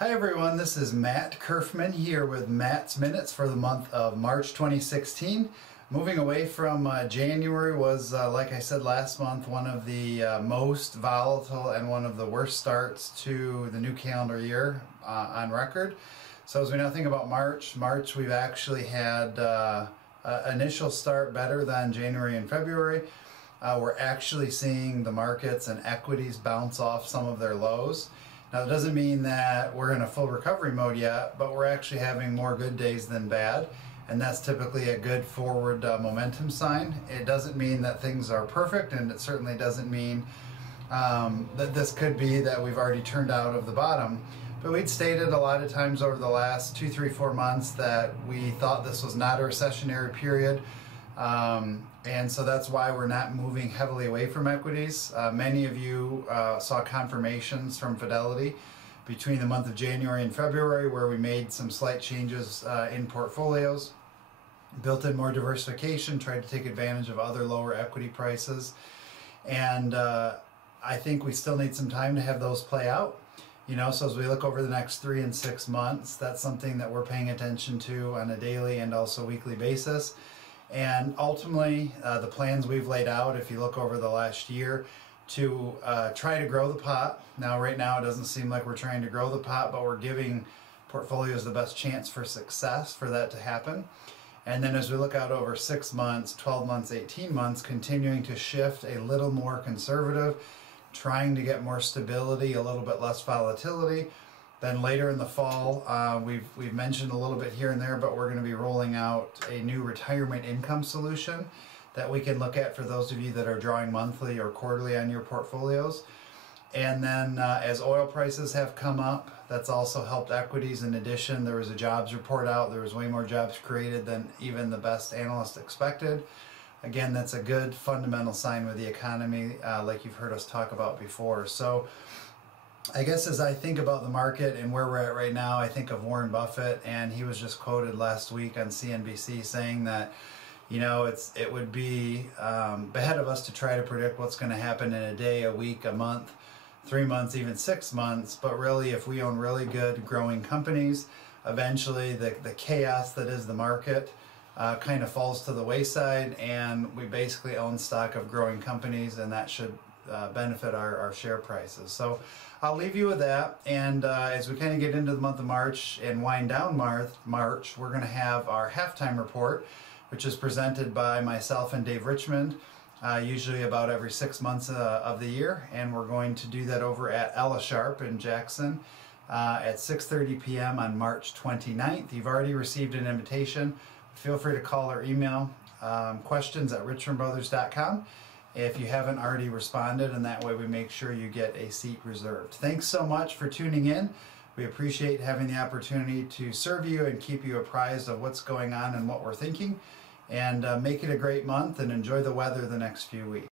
Hi everyone, this is Matt Curfman here with Matt's Minutes for the month of March 2016. Moving away from January was, like I said last month, one of the most volatile and one of the worst starts to the new calendar year on record. So as we now think about March we've actually had initial start better than January and February. We're actually seeing the markets and equities bounce off some of their lows. Now, it doesn't mean that we're in a full recovery mode yet, but we're actually having more good days than bad, and that's typically a good forward momentum sign. It doesn't mean that things are perfect, and it certainly doesn't mean that this could be that we've already turned out of the bottom. But we'd stated a lot of times over the last 2, 3, 4 months that we thought this was not a recessionary period. And so that's why we're not moving heavily away from equities. Many of you saw confirmations from Fidelity between the month of January and February where we made some slight changes in portfolios, built in more diversification, tried to take advantage of other lower equity prices. And I think we still need some time to have those play out. You know, so as we look over the next 3 and 6 months, that's something that we're paying attention to on a daily and also weekly basis. And ultimately, the plans we've laid out, if you look over the last year, to try to grow the pot. Now, right now, it doesn't seem like we're trying to grow the pot, but we're giving portfolios the best chance for success for that to happen. And then as we look out over 6 months, 12 months, 18 months, continuing to shift a little more conservative, trying to get more stability, a little bit less volatility. Then later in the fall, we've mentioned a little bit here and there, but we're going to be rolling out a new retirement income solution that we can look at for those of you that are drawing monthly or quarterly on your portfolios. And then as oil prices have come up, that's also helped equities. In addition, there was a jobs report out. There was way more jobs created than even the best analysts expected. Again, that's a good fundamental sign with the economy, like you've heard us talk about before. So I guess as I think about the market and where we're at right now, I think of Warren Buffett, and he was just quoted last week on CNBC saying that, you know, it would be ahead of us to try to predict what's going to happen in a day, a week, a month, 3 months, even 6 months. But really, if we own really good growing companies, eventually the chaos that is the market kind of falls to the wayside, and we basically own stock of growing companies, and that should benefit our share prices. So I'll leave you with that, and as we kind of get into the month of March and wind down March, we're going to have our halftime report, which is presented by myself and Dave Richmond, usually about every 6 months of the year, and we're going to do that over at Ella Sharp in Jackson at 6:30 p.m. on March 29th. You've already received an invitation. Feel free to call or email questions@richmondbrothers.com if you haven't already responded, and that way we make sure you get a seat reserved. Thanks so much for tuning in. We appreciate having the opportunity to serve you and keep you apprised of what's going on and what we're thinking. And make it a great month and enjoy the weather the next few weeks.